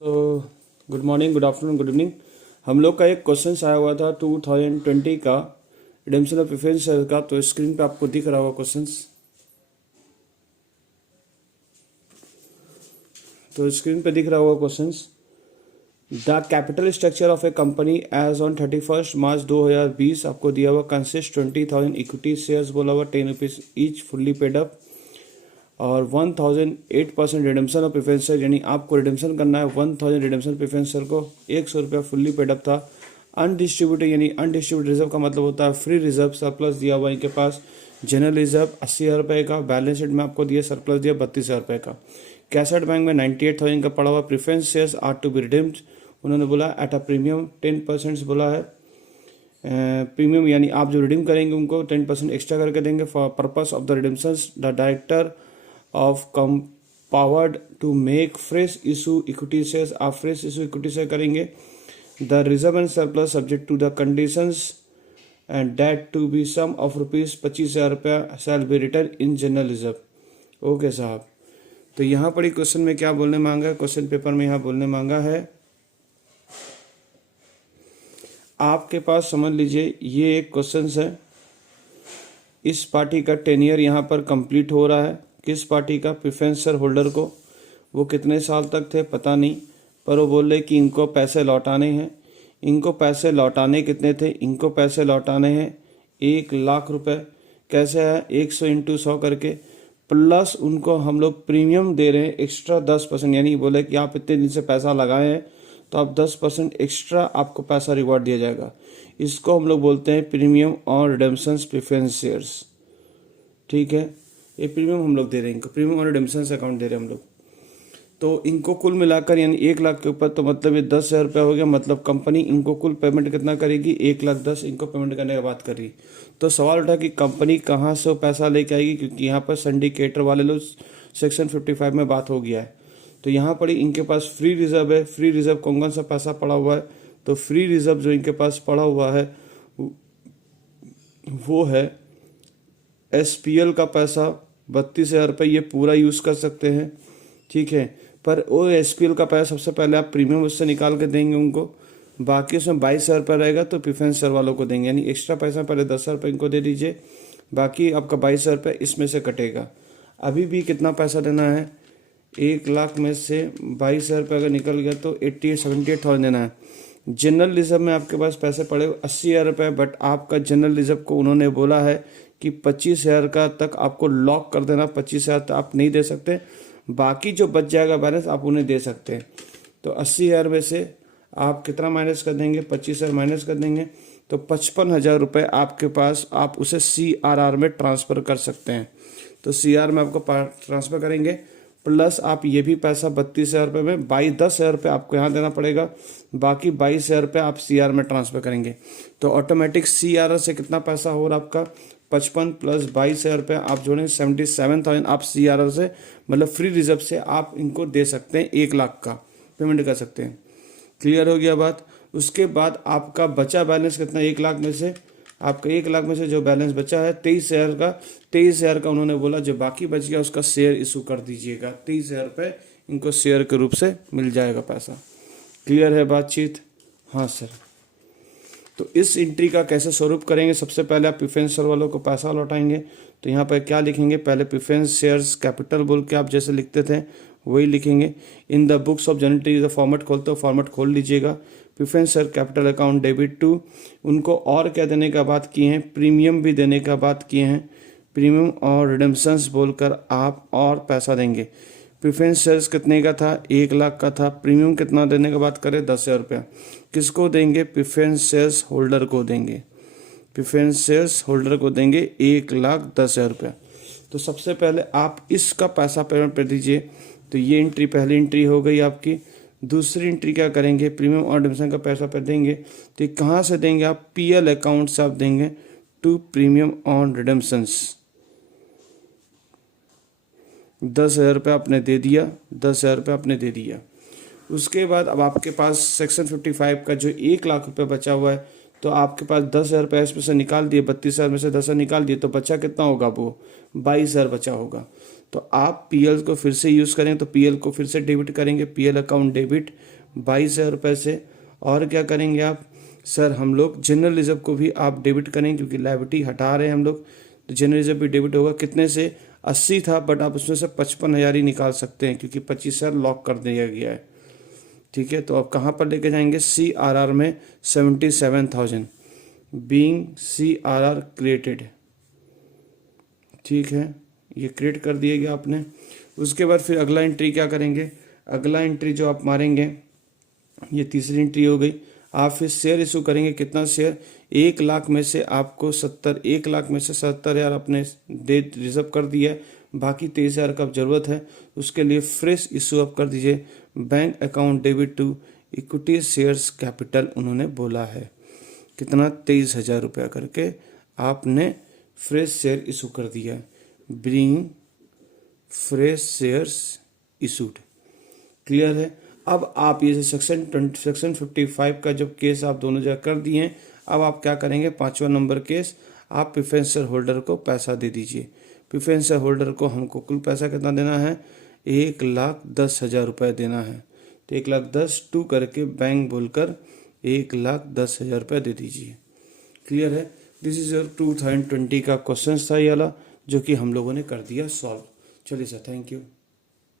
तो good morning, good afternoon, good evening. हम लोग का एक क्वेश्चन आया हुआ था 2020 का रिडेम्पशन ऑफ प्रेफरेंस शेयर का। तो स्क्रीन पे आपको दिख रहा होगा क्वेश्चन। तो स्क्रीन पे दिख रहा होगा question. The capital structure of a company as on 31 March 2020 आपको दिया हुआ कंसिस्ट 20,000 इक्विटी शेयर्स बोला हुआ, 10 rupees each, fully paid up, और 1008% रिडेम्पशन ऑफ प्रेफरेंस शेयर, यानी आपको रिडेम्पशन करना है 1000 रिडेम्पशन प्रेफरेंस शेयर को। 100 रुपया फुल्ली पेड अप था। अनडिस्ट्रीब्यूटेड यानी अनडिस्ट्रीब्यूटेड रिजर्व का मतलब होता है फ्री रिजर्व सरप्लस दिया हुआ इनके पास। जनरल रिजर्व 80,000 रुपये का, बैलेंस शीट में आपको दिया सरप्लस दिया 32,000 रुपये का। कैसेट बैंक में 98,000 का पड़ा हुआ। Preference shares are to be redeemed, उन्होंने बोला एट अ प्रीमियम 10% बोला है। प्रीमियम यानी आप जो रिडीम करेंगे उनको 10% एक्स्ट्रा करके देंगे। For purpose of the redemption the director of come powered to make fresh issue equity shares, आप फ्रेश इशू इक्विटी शेयर करेंगे। The reserve and surplus subject to the conditions and date to be sum of rupees 25,000 रुपया shall be return in general reserve. Okay साहब, तो यहाँ पर ही question में क्या बोलने मांगा है, क्वेश्चन पेपर में यहाँ बोलने मांगा है आपके पास, समझ लीजिए ये एक क्वेश्चन है। इस पार्टी का 10 ईयर यहाँ पर कंप्लीट हो रहा है। किस पार्टी का? प्रेफरेंस शेयर होल्डर को। वो कितने साल तक थे पता नहीं, पर वो बोल रहे कि इनको पैसे लौटाने हैं। इनको पैसे लौटाने कितने थे? इनको पैसे लौटाने हैं 1,00,000 रुपये। कैसे है? 100 × 100 करके, प्लस उनको हम लोग प्रीमियम दे रहे हैं एक्स्ट्रा 10%। यानी बोले कि आप इतने दिन से पैसा लगाए हैं तो आप 10% एक्स्ट्रा आपको पैसा रिवॉर्ड दिया जाएगा। इसको हम लोग बोलते हैं प्रीमियम और रिडेम्पशन प्रेफरेंस शेयर्स। ठीक है, ये प्रीमियम हम लोग दे रहे हैं इनको, प्रीमियम और रिडेम्पशन अकाउंट दे रहे हैं हम लोग। तो इनको कुल मिलाकर यानी 1,00,000 के ऊपर, तो मतलब ये 10,000 रुपया हो गया। मतलब कंपनी इनको कुल पेमेंट कितना करेगी? 1,10,000 इनको पेमेंट करने की बात कर रही। तो सवाल उठा कि कंपनी कहाँ से वो पैसा लेके आएगी, क्योंकि यहाँ पर सिंडिकेटर वाले लोग सेक्शन 55 में बात हो गया है। तो यहाँ पर इनके पास फ्री रिजर्व है। फ्री रिजर्व कौन कौन सा पैसा पड़ा हुआ है? तो फ्री रिजर्व जो इनके पास पड़ा हुआ है वो है SPL का पैसा 32,000 रुपये, ये पूरा यूज़ कर सकते हैं। ठीक है, पर वो SPL का पैसा सबसे पहले आप प्रीमियम उससे निकाल के देंगे उनको। बाकी उसमें 22,000 रुपये रहेगा तो प्रेफरेंस शेयर वालों को देंगे, यानी एक्स्ट्रा पैसा पहले 10,000 रुपये इनको दे दीजिए, बाकी आपका 22,000 रुपये इसमें से कटेगा। अभी भी कितना पैसा देना है? 1,00,000 में से 22,000 रुपये अगर निकल गया तो 78,000 देना है। जनरल रिजर्व में आपके पास पैसे पड़े 80,000 रुपये, बट आपका जनरल रिजर्व को उन्होंने बोला है कि 25,000 का तक आपको लॉक कर देना। 25,000 तक आप नहीं दे सकते, बाकी जो बच जाएगा बैलेंस आप उन्हें दे सकते हैं। तो 80,000 में से आप कितना माइनस कर देंगे? 25,000 माइनस कर देंगे तो 55,000 रुपये आपके पास, आप उसे CRR में ट्रांसफ़र कर सकते हैं। तो CR में आपको ट्रांसफ़र करेंगे, प्लस आप ये भी पैसा 32,000 रुपये में 10,000 रुपये आपको यहाँ देना पड़ेगा, बाकी 22,000 रुपये आप CR में ट्रांसफ़र करेंगे। तो ऑटोमेटिक CR से कितना पैसा हो रहा है आपका? 55 प्लस 22,000 रुपये आप जोड़ें 77,000 आप CR से, मतलब फ्री रिजर्व से आप इनको दे सकते हैं। 1,00,000 का पेमेंट कर सकते हैं। क्लियर हो गया बात? उसके बाद आपका बचा बैलेंस कितना? 1,00,000 में से आपका 1,00,000 में से जो बैलेंस बचा है 23,000 का, 23,000 का उन्होंने बोला जो बाकी बच गया उसका शेयर इशू कर दीजिएगा। 23,000 रुपये इनको शेयर के रूप से मिल जाएगा पैसा। क्लियर है बातचीत? हाँ सर। तो इस एंट्री का कैसे स्वरूप करेंगे? सबसे पहले आप प्रेफरेंस शेयर वालों को पैसा लौटाएंगे, तो यहाँ पर क्या लिखेंगे? पहले प्रेफरेंस शेयर्स कैपिटल बोल के आप जैसे लिखते थे वही लिखेंगे। In the books of general format खोलते हो, फॉर्मेट खोल लीजिएगा। Preference share capital account debit to, उनको और क्या देने का बात किए हैं? प्रीमियम भी देने का बात किए हैं। प्रीमियम और रिडेम्पशंस बोलकर आप और पैसा देंगे। प्रेफरेंस शेयर्स कितने का था? 1,00,000 का था। प्रीमियम कितना देने का बात करें? 10,000 रुपया। किसको देंगे? प्रेफरेंस शेयर्स होल्डर को देंगे। प्रेफरेंस शेयर्स होल्डर को देंगे 1,10,000 रुपया। तो सबसे पहले आप इसका पैसा पेमेंट कर दीजिए। तो ये एंट्री पहली एंट्री हो गई आपकी। दूसरी एंट्री क्या करेंगे? प्रीमियम और रिडेम्पशन का पैसा पे देंगे। तो कहाँ से देंगे आप? PL अकाउंट से आप देंगे टू प्रीमियम और रिडेम्पशंस। 10,000 रुपये आपने दे दिया, 10,000 रुपये आपने दे दिया। उसके बाद अब आपके पास सेक्शन 55 का जो 1,00,000 रुपये बचा हुआ है, तो आपके पास 10,000 रुपये इसमें से निकाल दिए, 32,000 में से 10,000 निकाल दिए, तो बचा कितना होगा? वो 22,000 बचा होगा। तो आप पीएल को फिर से यूज़ करें तो पीएल को फिर से डेबिट करेंगे, पीएल अकाउंट डेबिट 22,000 रुपये से। और क्या करेंगे आप, सर हम लोग जनरल रिजर्व को भी आप डेबिट करें क्योंकि लायबिलिटी हटा रहे हैं हम लोग, तो जनरल रिजर्व भी डेबिट होगा। कितने से, 80 था बट आप उसमें से 55,000 ही निकाल सकते हैं क्योंकि 25,000 लॉक कर दिया गया है। ठीक है, तो आप कहाँ पर लेके जाएंगे, CRR में 77,000 बीइंग CRR क्रिएटेड। ठीक है, ये क्रिएट कर दिया गया आपने। उसके बाद फिर अगला एंट्री क्या करेंगे, अगला एंट्री जो आप मारेंगे, ये तीसरी एंट्री हो गई। आप फिर शेयर इशू करेंगे, कितना शेयर, 1 लाख में से आपको 1 लाख में से 70,000 आपने दे रिजर्व कर दिया है, बाकी 23,000 का ज़रूरत है। उसके लिए फ्रेश इशू आप कर दीजिए, bank account debit to equity shares capital उन्होंने बोला है। कितना, 23,000 रुपया करके आपने फ्रेश शेयर इशू कर दिया है, bring fresh shares issued. Clear है। अब आप ये सेक्शन 55 का जब केस आप दोनों जगह कर दिए हैं, अब आप क्या करेंगे, 5वां नंबर केस, आप प्रेफरेंस शेयर होल्डर को पैसा दे दीजिए। प्रेफरेंस शेयर होल्डर को हमको कुल पैसा कितना देना है, 1,10,000 रुपये देना है। तो 1,10,000 टू करके बैंक बोलकर 1,10,000 रुपये दे दीजिए। क्लियर है। दिस इज योर 2020 का क्वेश्चन था ये वाला, जो कि हम लोगों ने कर दिया सॉल्व। चलिए सर, थैंक यू।